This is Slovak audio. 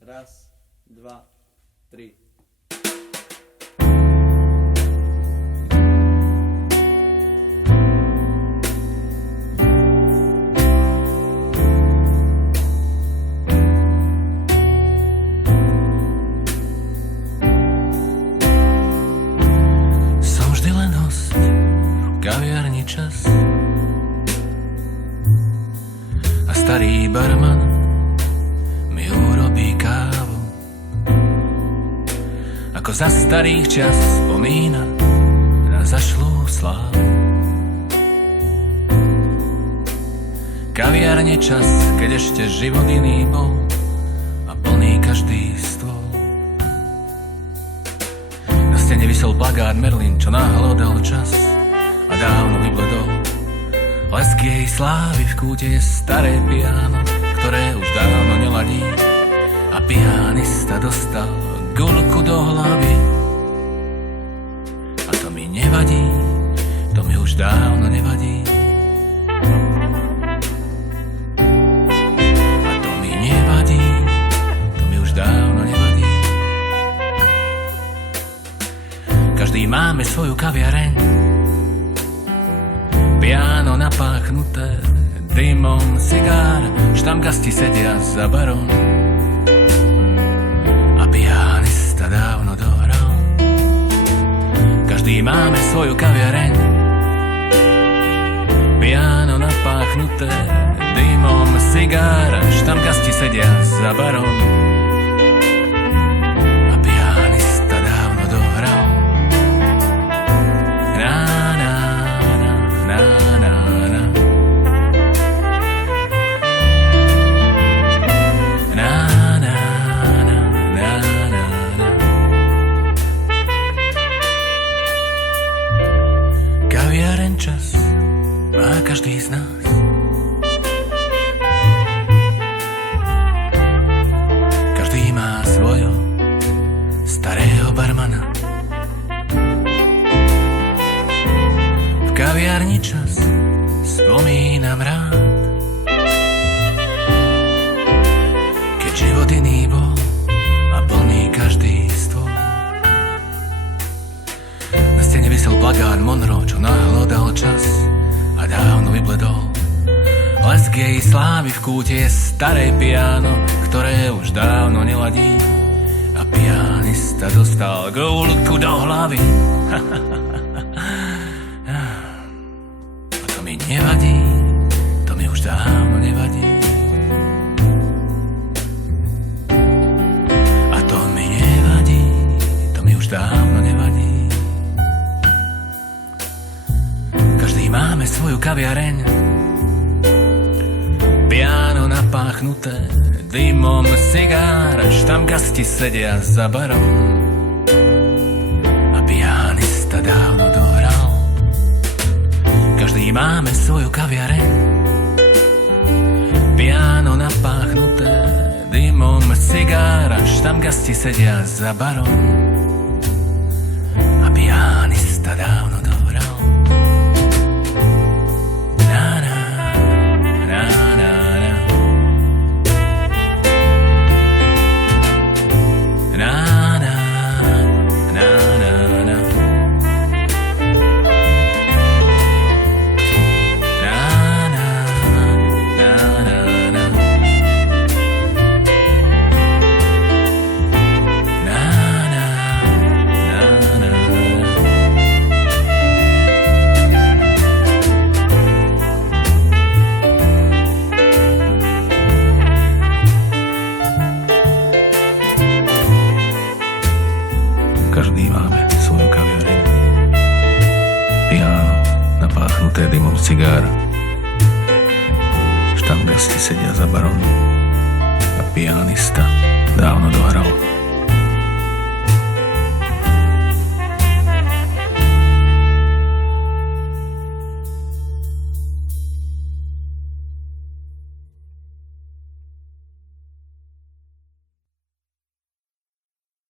Raz, dva, tri. Som vždy len host v kaviarni Čas a starý barman mi urobí kávu. Ako za starých čas spomína na zašlú slávu. Kaviarne Čas, keď ešte život iný bol a plný každý stôl. Na stene visel plagát Merlin, čo náhlo dal čas a dávno vybledol. Lesk jej slávy v kúte je staré piano, ktoré už dávno neladí a pianista dostal guľku do hlavy. A to mi nevadí, to mi už dávno nevadí. A to mi nevadí, to mi už dávno nevadí. Každý máme svoju kaviareň, piano napáchnuté dymom cigár, štamgasti sedia za barom a pianista dávno dohral. Každý máme svoju kaviareň, piano napáchnuté dymom cigár, štamgasti sedia za barom a pianista dávno dohral. Na, na, na, na, na, na. Na, na, na, na, na, na. Kaviareň Čas má každý z nás. Každý má svojho starého barmana. V kaviarni Čas spomínam rád, keď život iný bol a plný každý stôl. Na stene visel plagát Monroe, čo náhlo dal čas a dávno vybledol. Lesk jej slávy v kúte je staré piano, ktoré už dávno neladí a pianista dostal guľku do hlavy. A to mi nevadí, to mi už dávno nevadí. A to mi nevadí, to mi už dávno nevadí. Každý máme svoju kaviareň, piano napáchnuté dymom cigár, štamgasti sedia za barom a pianista dávno dohral. Každý máme svoju kaviareň, piano napáchnuté dymom cigár, štamgasti sedia za barom a pianista dávno dohral. Každý máme svoju kaviareň, piano napáchnuté dymom cigár, štamgasti sedia za barom a pianista dávno dohral.